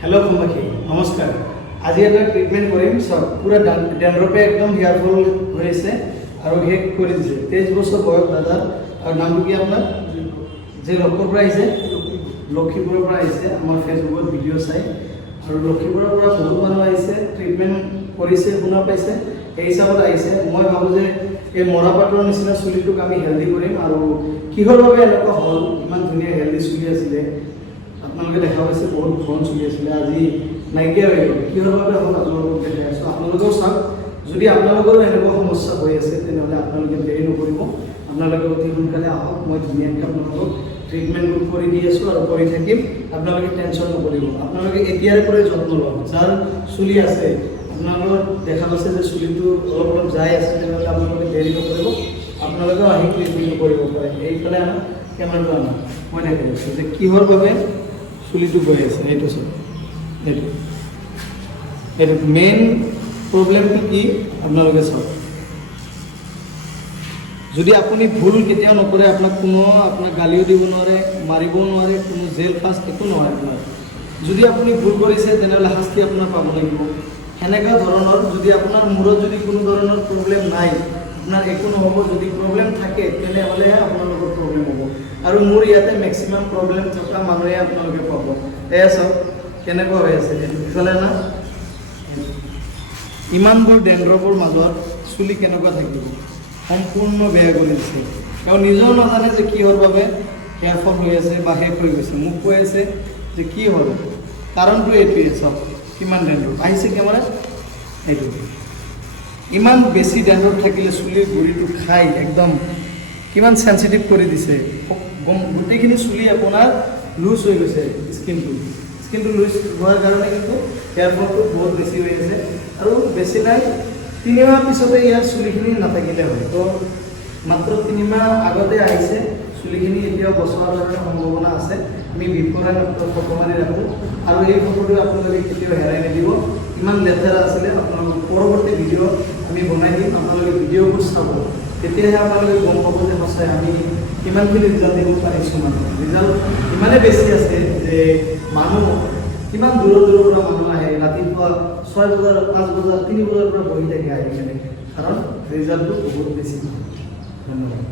Hello कुम्बाखी नमस्कार। आज এটা ট্ৰিটমেন্ট কৰিম সব পুরা ড্যান্ড্রফে একদম হেয়ার ফল হয়েছে আর হেক করে দিছে 23 বছর বয়স দাদা। আর নামটো কি আপনার? যে লক্ষপুৰৰ পৰা আহিছে, লক্ষীপুৰৰ পৰা আহিছে। আমাৰ ফেসবুকত ভিডিঅ' চাই আৰু লক্ষীপুৰৰ পৰা বহুত মানুহ আহিছে, ট্ৰিটমেন্ট কৰিছে, শুনা পাইছে, এই হিচাপত আহিছে। মই ভাবোঁ যে এই মৰাপাটৰ নিচিনা চুলিটোক আমি হেল্ডি কৰিম। আৰু কিহৰ বাবে এনেকুৱা হ'ল, ইমান ধুনীয়া হেল্ডি চুলি আছিলে, আপোনালোকে দেখা পাইছে বহুত ঘন চলি আছিলে, আজি নাইকিয়া হৈ গ'ল। কিহৰ বাবে হ'ল আপোনালোকক দেখাই আছোঁ, আপোনালোকেও চাওক। যদি আপোনালোকৰো এনেকুৱা সমস্যা হৈ আছে তেনেহ'লে আপোনালোকে দেৰি নকৰিব, আপোনালোকে অতি সোনকালে আহক। মই ধুনীয়াকৈ আপোনালোকক ট্ৰিটমেণ্টবোৰ কৰি দি আছোঁ আৰু কৰি থাকিম। আপোনালোকে টেনশ্যন নকৰিব, আপোনালোকে এতিয়াৰ পৰাই যত্ন লওক। যাৰ চুলি আছে, আপোনালোকৰ দেখা পাইছে যে চুলিটো অলপ অলপ যাই আছে, তেনেহ'লে আপোনালোকে দেৰি নকৰিব, আপোনালোকেও আহি ট্ৰিটমেণ্ট কৰিব পাৰে। এইফালে আমাৰ কেমেৰাটো আনা, মই দেখাই আছোঁ যে কিহৰ বাবে চুলিটো গৈ আছে। এইটো চাওক, এইটো মেইন প্ৰব্লেমটো কি আপোনালোকে চাওক। যদি আপুনি ভুল কেতিয়াও নকৰে, আপোনাক গালিও দিব নোৱাৰে, মাৰিবও নোৱাৰে, কোনো জেল ফাষ্ট একো নহয় আপোনাৰ। যদি আপুনি ভুল কৰিছে তেনেহ'লে শাস্তি আপোনাৰ পাব লাগিব। সেনেকুৱা ধৰণৰ যদি আপোনাৰ মূৰত যদি কোনো ধৰণৰ প্ৰব্লেম নাই, আপোনাৰ একো নহ'ব। যদি প্ৰব্লেম থাকে তেনেহ'লেহে আপোনালোকৰ প্ৰব্লেম হ'ব। আৰু মোৰ ইয়াতে মেক্সিমাম প্ৰব্লেম থকা মানুহে আপোনালোকে পাব। এয়া চাওক কেনেকুৱা হৈ আছে, ইফালে না ইমানবোৰ ডেণ্ড্ৰফৰ মাজত চুলি কেনেকুৱা থাকিব, সম্পূৰ্ণ বেয়া কৰি দিছে। তেওঁ নিজেও নাজানে যে কিহৰ বাবে হেয়াৰ ফল হৈ আছে বা শেষ হৈ গৈছে। মোক কৈ আছে যে কি হ'ল, কাৰণটো এইটোৱে। চাওক কিমান ডেণ্ড্ৰফ আহিছে কেমেৰাত, এইটো ইমান বেছি ডেণ্ড্ৰফ থাকিলে চুলিৰ গুৰিটো খাই একদম কিমান চেঞ্চিটিভ কৰি দিছে। গোটেইখিনি চুলি আপোনাৰ লুজ হৈ গৈছে, স্কিনটো লুজ হোৱাৰ কাৰণে কিন্তু হেয়াৰ ফলটো বহুত বেছি হৈ আছে। আৰু বেছি নাই, 3 মাহ পিছতে ইয়াৰ চুলিখিনি নাথাকিলে হয়। তো মাত্ৰ 3 মাহ আগতে আহিছে, চুলিখিনি এতিয়াও বচোৱাৰ কাৰণে সম্ভাৱনা আছে। আমি বিফৰে ফটো মাৰি ৰাখোঁ আৰু এই ফটোটো আপোনালোকে কেতিয়াও হেৰাই নিদিব। ইমান লেতেৰা আছিলে, আপোনালোকক পৰৱৰ্তী ভিডিঅ' আমি বনাই দিম, আপোনালোকে ভিডিঅ'বোৰ চাব, তেতিয়াহে আপোনালোকে গম পাব যে সঁচাই আমি কিমানখিনি ৰিজাল্ট দিব পাৰিছোঁ। মানুহ ৰিজাল্ট ইমানেই বেছি আছে যে মানুহ কিমান দূৰৰ পৰা মানুহ আহে, ৰাতিপুৱা 6 বজাৰ, 5 বজাৰ, 3 বজাৰ পৰা বহি থাকে আহি কিনে, কাৰণ ৰিজাল্টটো বহুত বেছি। ধন্যবাদ।